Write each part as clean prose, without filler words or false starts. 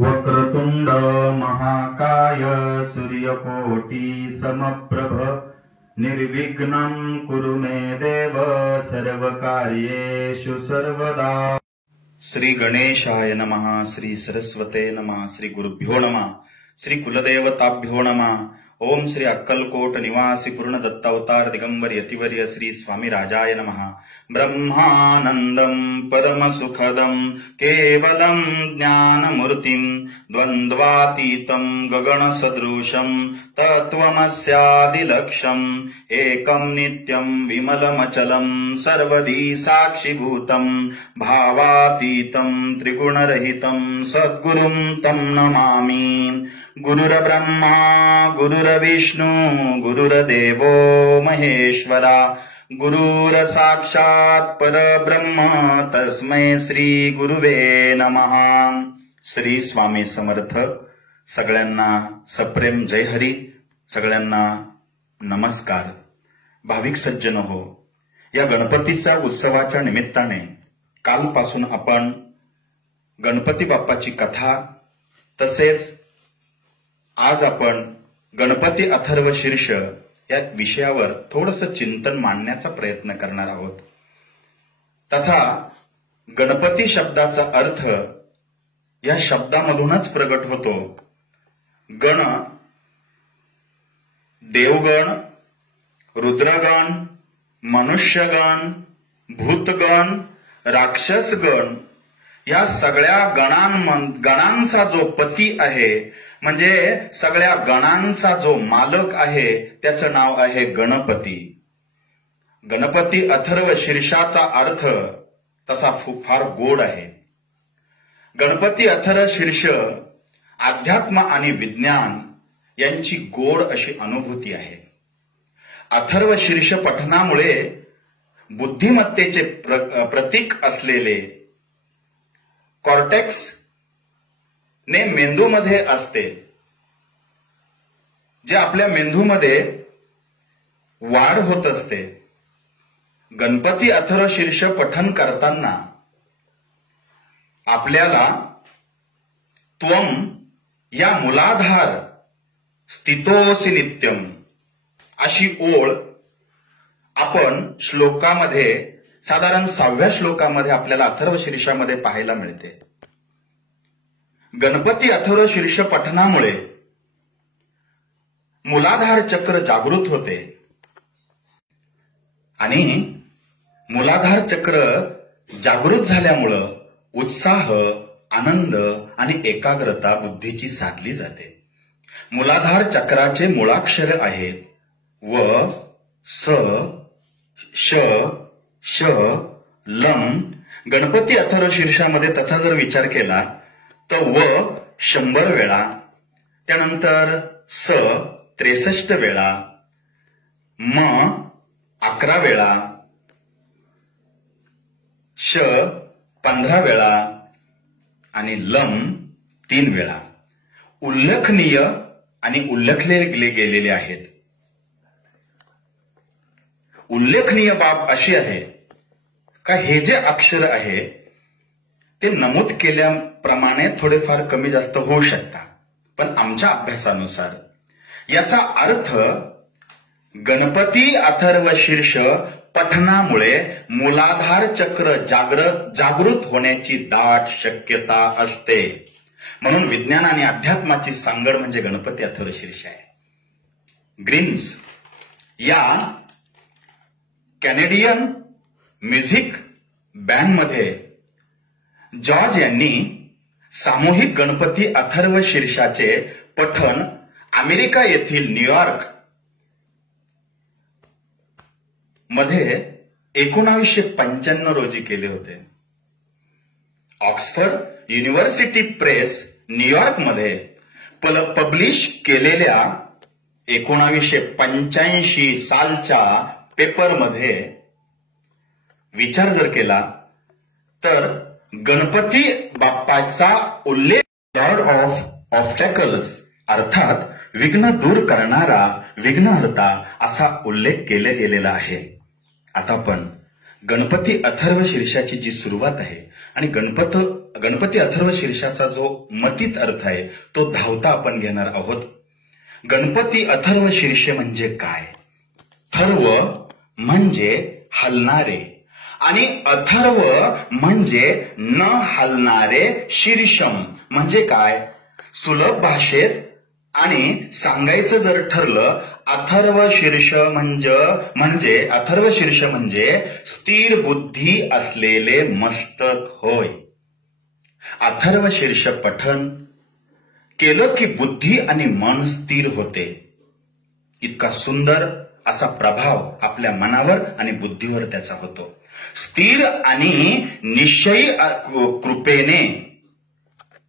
वक्रतुंड महाकाय सूर्यकोटि समप्रभ निर्विघ्नं कुरु मे देव सर्वकार्येषु सर्वदा। श्री गणेशाय नमः, श्री सरस्वते नमः, श्री गुरुभ्यो नमः, श्री कुलदेवताभ्यो नमः। ओम श्री अक्कलकोट निवासी पूर्ण दत्तावतार दिगंबर यतिवर्य श्री स्वामी राजाय नमः। ब्रह्मानंदं परम सुखदं केवलं ज्ञानमूर्तिं द्वन्द्वातीतं गगन सदृशं तत्त्वमस्यादिलक्ष्यम् एकं नित्यं विमलमचलं सर्वदी साक्षिभूतं भावातीतं त्रिगुणरहितं सद्गुरुं तं नमामि। गुरुर्ब्रह्मा गुरुर्विष्णु गुरुर्देवो महेश्वरा गुरुर्साक्षात् परब्रह्म तस्मै श्री गुरुवे नमः। श्री स्वामी समर्थ। सगळ्यांना सप्रेम जय हरी, सगळ्यांना नमस्कार। भाविक सज्जन हो, या गणपतीच्या उत्सवाच्या निमित्ताने कालपासून आपण गणपती बाप्पाची कथा तसेच आज आपण गणपती अथर्व शीर्ष या विषयावर थोडंसं चिंतन मांडण्याचा प्रयत्न करणार आहोत। तसा गणपती शब्दाचा अर्थ या शब्दामधूनच प्रगट होतो। गण, देवगण, रुद्रगण, मनुष्यगण, भूतगण, राक्षसगण या सगळ्या गणांचा जो पती आहे, म्हणजे सगळ्या गणांचा जो मालक आहे, त्याचं नाव आहे गणपती। गणपती अथर्व शीर्षाचा अर्थ तसा फार गोड आहे। गणपती अथर्व शीर्ष अध्यात्म आणि विज्ञान यांची गोड अशी अनुभूती आहे। अथर्व शीर्ष पठनामुळे बुद्धिमत्तेचे प्रतीक असलेले कॉर्टेक्स ने मेंदूमध्ये असते, जे आपल्या मेंदूमध्ये वाढ होत असते। गणपती अथर्व शीर्ष पठन करताना आपल्याला त्वम या मूलाधार स्थितोऽसि नित्यम अशी ओळ आपण श्लोकामध्ये साधारण 6व्या श्लोकामध्ये आपल्याला अथर्व शीर्षामध्ये पाहायला मिळते। गणपती अथर्व शीर्ष पठनामुळे मूलाधार चक्र जागृत होते आणि मूलाधार चक्र जागृत झाल्यामुळं उत्साह, आनंद आणि एकाग्रता बुद्धीची साधली जाते। मूलाधार चक्राचे मुळाक्षर आहेत व, स, श, श, लम। गणपती अथर्व शीर्षामध्ये तसा जर विचार केला तर व 100 वेळा, त्यानंतर स 63 वेळा, म 11 वेळा, श 15 वेळा आणि लम 3 वेळा उल्लेखनीय आणि उल्लेखले गेलेले आहेत। उल्लेखनीय बाब अशी आहे का हे जे अक्षर आहे ते नमूद केल्याप्रमाणे थोडेफार कमी जास्त होऊ शकतात, पण आमच्या अभ्यासानुसार याचा अर्थ गणपती अथर्व शीर्ष पठनामुळे मूलाधार चक्र जागृत होण्याची दाट शक्यता असते। म्हणून विज्ञान आणि अध्यात्माची सांगड म्हणजे गणपती अथर्व शीर्ष आहे। ग्रीन्स या कॅनेडियन म्युझिक बँडमध्ये जॉर्ज यांनी सामूहिक गणपती अथर्व शीर्षाचे पठन अमेरिका येथील न्यूयॉर्क मध्ये 1995 रोजी केले होते। ऑक्सफर्ड युनिव्हर्सिटी प्रेस न्यूयॉर्क मध्ये पब्लिश केलेल्या 1985 सालच्या पेपरमध्ये विचार जर केला तर गणपती बाप्पाचा उल्लेख लॉर्ड ऑफ ऑब्स्टॅकल्स अर्थात विघ्न दूर करणारा, विघ्नहर्ता असा उल्लेख केला गेलेला आहे। आता आपण गणपती अथर्व शीर्षाची जी सुरुवात आहे आणि गणपती अथर्व शीर्षाचा जो मतीत अर्थ आहे तो धावता आपण घेणार आहोत. गणपती अथर्व शीर्षे म्हणजे काय? थर्व म्हणजे हलणारे आणि अथर्व म्हणजे न हलणारे. शीर्षम म्हणजे काय? सुलभ भाषेत आणि सांगायचं जर ठरलं, अथर्व शीर्ष म्हणजे स्थिर बुद्धी असलेले मस्तक होय. अथर्व शीर्ष पठन केलं की बुद्धी आणि मन स्थिर होते. इतका सुंदर असा प्रभाव आपल्या मनावर आणि बुद्धीवर त्याचा होतो. स्थिर आणि निश्चयी कृपेने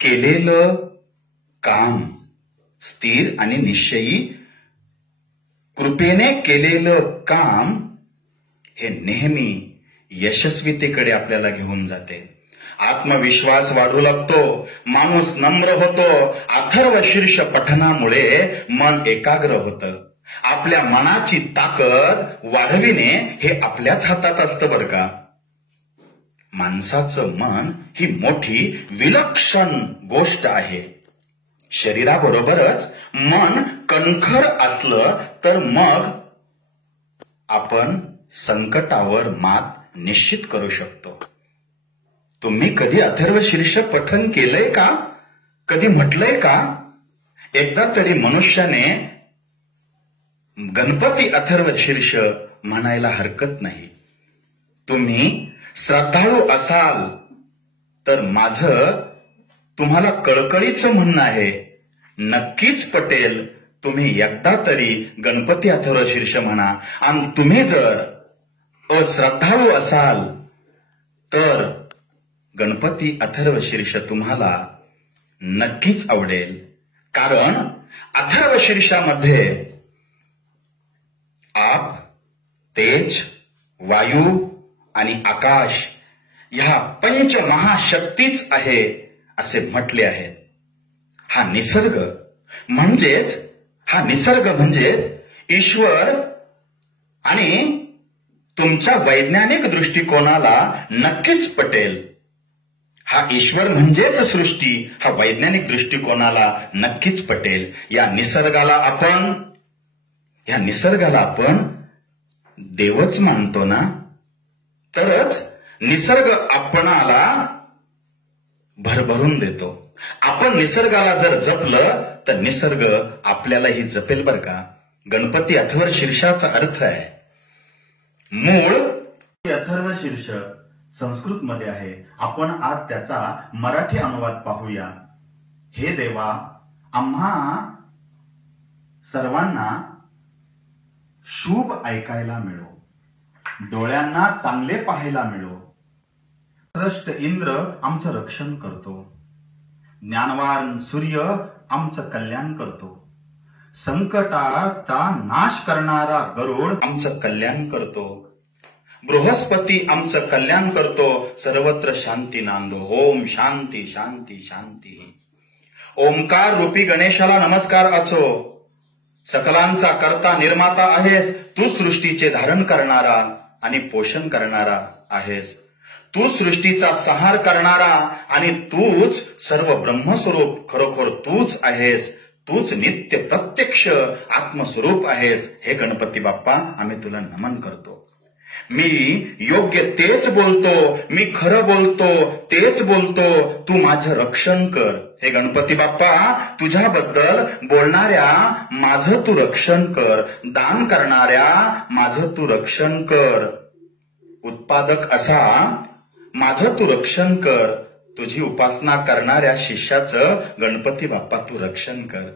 केलेलं काम, स्थिर आणि निश्चयी कृपेने केलेलं काम हे नेहमी यशस्वीतेकडे आपल्याला घेऊन जाते. आत्मविश्वास वाढू लागतो, माणूस नम्र होतो. अथर्व शीर्ष पठनामुळे मन एकाग्र होतं. आपल्या मनाची ताकद वाढविणे हे आपल्याच हातात असतं बरं का. माणसाचं मन ही मोठी विलक्षण गोष्ट आहे. शरीराबरोबरच मन कणखर असलं तर मग आपण संकटावर मात निश्चित करू शकतो. तुम्ही कधी अथर्व शीर्ष पठन केलंय का? कधी म्हटलंय का? एकदा तरी मनुष्याने गणपती अथर्व शीर्ष म्हणायला हरकत नाही. तुम्ही श्रद्धाळू असाल तर माझं तुम्हाला कळकळीचं म्हणणं आहे, नक्कीच पटेल तुम्ही एकदा तरी गणपती अथर्व शीर्ष म्हणा. आणि तुम्ही जर अश्रद्धाळू असाल तर गणपती अथर्व शीर्ष तुम्हाला नक्कीच आवडेल. कारण अथर्व शीर्षामध्ये आप, तेज, वायू आणि आकाश ह्या पंच महाशक्तीच आहे असे म्हटले आहे. हा निसर्ग म्हणजेच ईश्वर आणि तुमच्या वैज्ञानिक दृष्टिकोनाला नक्कीच पटेल. हा ईश्वर म्हणजेच सृष्टी हा वैज्ञानिक दृष्टिकोनाला नक्कीच पटेल. या निसर्गाला आपण देवच मानतो ना, तरच निसर्ग आपणाला भरभरून देतो. आपण निसर्गाला जर जपलं तर निसर्ग आपल्यालाही जपेल बरं का. गणपती अथर्व शीर्षाचा अर्थ आहे मूळ. अथर्व शीर्ष संस्कृत मध्ये आहे. आपण आज त्याचा मराठी अनुवाद पाहूया. हे देवा, आम्हा सर्वांना शुभ ऐकायला मिळो, डोळ्यांना चांगले पाहायला मिळो. श्रेष्ठ इंद्र आमचं रक्षण करतो, ज्ञानवान सूर्य आमचं कल्याण करतो, संकटाचा नाश करणारा गरुड आमचं कल्याण करतो, बृहस्पती आमचं कल्याण करतो. सर्वत्र शांती नांदो. ओम शांती शांती शांती. ओंकार रूपी गणेशाला नमस्कार असो. सकलांचा करता निर्माता आहेस तू, सृष्टीचे धारण करणारा आणि पोषण करणारा आहेस. तू सृष्टीचा संहार करणारा आणि तूच सर्व ब्रह्मस्वरूप खरोखर तूच आहेस. तूच नित्य प्रत्यक्ष आत्मस्वरूप आहेस. हे गणपती बाप्पा, आम्ही तुला नमन करतो. मी योग्य तेच बोलतो, मी खरं बोलतो तेच बोलतो. तू माझं रक्षण कर. हे गणपती बाप्पा, तुझ्याबद्दल बोलणाऱ्या माझं तू रक्षण कर. दान करणाऱ्या माझं तू रक्षण कर. उत्पादक असा माझं तू रक्षण कर. तुझी उपासना करणाऱ्या शिष्याचं गणपती बाप्पा तू रक्षण कर.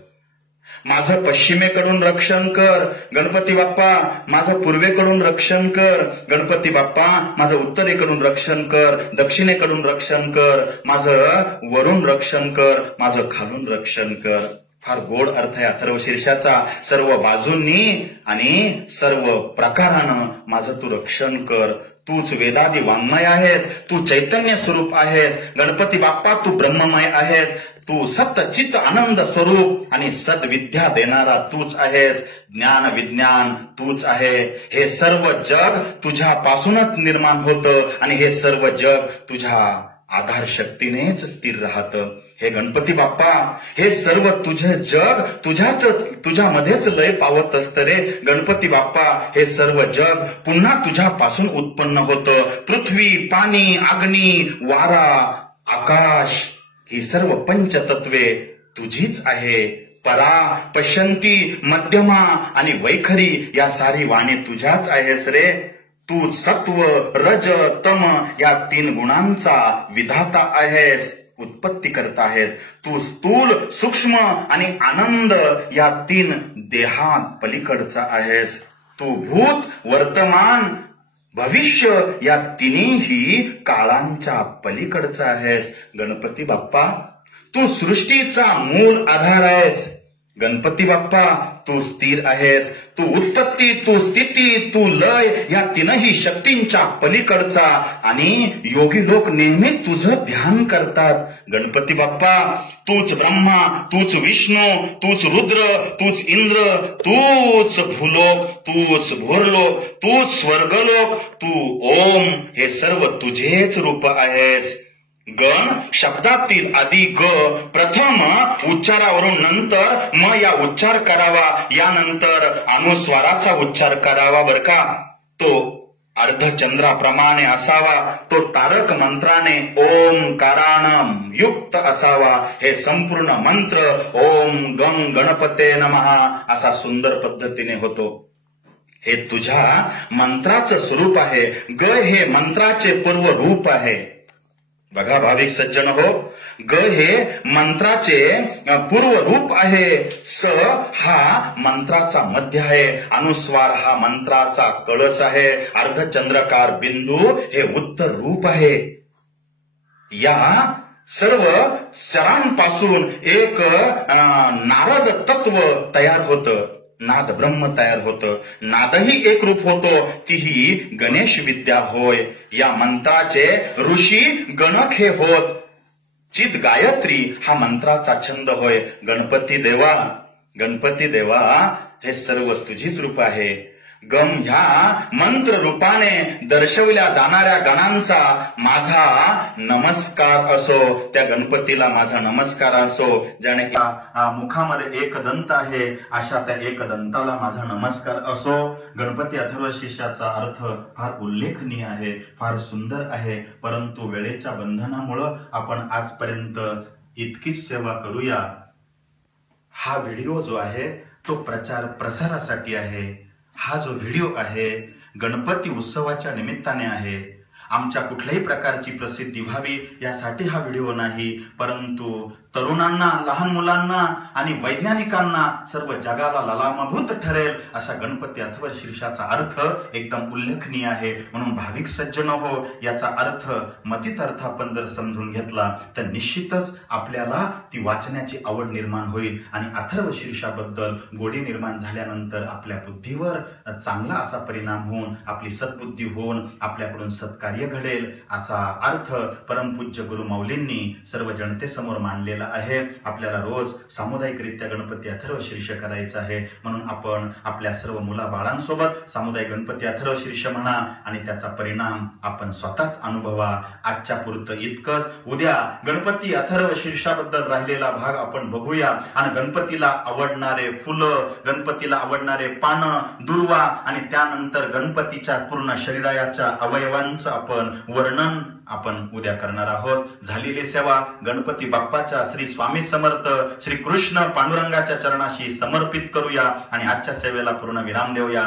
माझं पश्चिमेकडून रक्षण कर गणपती बाप्पा. माझं पूर्वेकडून रक्षण कर गणपती बाप्पा. माझं उत्तरेकडून रक्षण कर, दक्षिणेकडून रक्षण कर. माझं वरून रक्षण कर, माझं खालून रक्षण कर. फार गोड अर्थ आहे अथर्व शीर्षाचा. सर्व बाजूंनी आणि सर्व प्रकारानं माझं तू रक्षण कर. तूच वेदादी वाङ्मय आहेस, तू चैतन्य स्वरूप आहेस गणपती बाप्पा. तू ब्रह्ममय आहेस. तू सत्चित आनंद स्वरूप आणि सद्विद्या देणारा तूच आहेस. ज्ञान विज्ञान तूच आहे. हे सर्व जग तुझ्यापासूनच निर्माण होतं आणि हे सर्व जग तुझ्या आधार शक्तीनेच स्थिर राहतं. हे गणपती बाप्पा, हे सर्व तुझं जग तुझ्यामध्येच लय पावत असतं रे. गणपती बाप्पा, हे सर्व जग पुन्हा तुझ्यापासून उत्पन्न होतं. पृथ्वी, पाणी, अग्नी, वारा, आकाश ही सर्व पंचतत्वे तुझीच आहे. परा, पश्यंती, मध्यमा आणि वैखरी या सारी वाणी तुझ्याच आहेस रे. तू सत्व, रज, तम या 3 गुणांचा विधाता आहेस, उत्पत्ती करता आहेस. तू स्थूल, सूक्ष्म आणि आनंद या 3 देहात पलीकडचा आहेस. तू भूत, वर्तमान, भविष्य या 3ही काळांच्या पलीकडचा आहेस. गणपती बाप्पा, तू सृष्टीचा मूळ आधार आहेस. गणपती बाप्पा, तू स्थिर आहेस. तू उत्पत्ती, तू स्थिती, तू लय या 3ही शक्तींच्या पलीकडचा आणि योगी लोक नेहमी तुझं ध्यान करतात. गणपती बाप्पा, तूच ब्रह्मा, तूच विष्णू, तूच रुद्र, तूच इंद्र, तूच भूलोक, तूच भूरलोक, तूच स्वर्गलोक, तू ओम हे सर्व तुझेच रूप आहेस. गण शब्दातील आधी ग प्रथम उच्चारावरून नंतर म या उच्चार करावा, यानंतर अनुस्वाराचा उच्चार करावा बर का. तो अर्धचंद्राप्रमाणे असावा. तो तारक मंत्राने ओंकारानं युक्त असावा. हे संपूर्ण मंत्र ओम गं गणपते नमः असा सुंदर पद्धतीने होतो. हे तुझ्या मंत्राचं स्वरूप आहे. ग हे मंत्राचे पूर्व रूप आहे. बघा भाविक सज्जन हो, ग हे मंत्राचे पूर्व रूप आहे. स हा मंत्राचा मध्य आहे. अनुस्वार हा मंत्राचा कळस आहे. अर्धचंद्रकार बिंदू हे उत्तर रूप आहे. या सर्व शरांपासून एक नारद तत्व तयार होतं. नाद ब्रह्म तयार होतं. नादही एक रूप होतो. तीही गणेश विद्या होय. या मंत्राचे ऋषी गणक हे होत. चित गायत्री हा मंत्राचा छंद होय. गणपती देवा हे सर्व तुझीच रूप आहे. गम ह्या मंत्र रूपाने दर्शवल्या जाणाऱ्या गणांचा माझा नमस्कार असो. त्या गणपतीला माझा नमस्कार असो. ज्याने मुखामध्ये एक दंत आहे अशा त्या एक दंताला माझा नमस्कार असो. गणपती अथर्वशीर्षाचा अर्थ फार उल्लेखनीय आहे, फार सुंदर आहे. परंतु वेळेच्या बंधनामुळं आपण आजपर्यंत इतकीच सेवा करूया. हा व्हिडिओ जो आहे तो प्रचार प्रसारासाठी आहे. हा जो व्हिडिओ आहे गणपती उत्सवाच्या निमित्ताने आहे. आमच्या कुठल्याही प्रकारची प्रसिद्धी व्हावी यासाठी हा व्हिडिओ नाही, परंतु तरुणांना, लहान मुलांना आणि वैज्ञानिकांना सर्व जगाला ललामभूत ठरेल अशा गणपती अथर्वशीर्षाचा अर्थ एकदम उल्लेखनीय आहे. म्हणून भाविक सज्जन हो, याचा अर्थ मतित अर्थ आपण जर समजून घेतला तर निश्चितच आपल्याला ती वाचण्याची आवड निर्माण होईल आणि अथर्वशीर्षाबद्दल गोडी निर्माण झाल्यानंतर आपल्या बुद्धीवर चांगला असा परिणाम होऊन आपली सद्बुद्धी होऊन आपल्याकडून सत्कार्य घडेल असा अर्थ परमपूज्य गुरु माऊलींनी सर्व जनतेसमोर मांडलेला आहे. आपल्याला रोज सामुदायिकरित्या गणपती अथर्वशीर्ष करायचा आहे. म्हणून आपण आपल्या सर्व मुला बाळांसोबत सामुदायिक गणपती अथर्वशीर्ष म्हणा आणि त्याचा परिणाम आपण स्वतःच अनुभवा. आजच्या पुरतं इतकंच. उद्या गणपती अथर्वशीर्षाबद्दल राहिलेला भाग आपण बघूया आणि गणपतीला आवडणारे फुलं, गणपतीला आवडणारे पानं, दुर्वा आणि त्यानंतर गणपतीच्या पूर्ण शरीराच्या अवयवांचं आपण वर्णन आपण उद्या करणार आहोत. झालेली सेवा गणपती बाप्पाच्या श्री स्वामी समर्थ श्री कृष्ण पांडुरंगाच्या चरणाशी समर्पित करूया आणि आजच्या सेवेला पूर्ण विराम देऊया.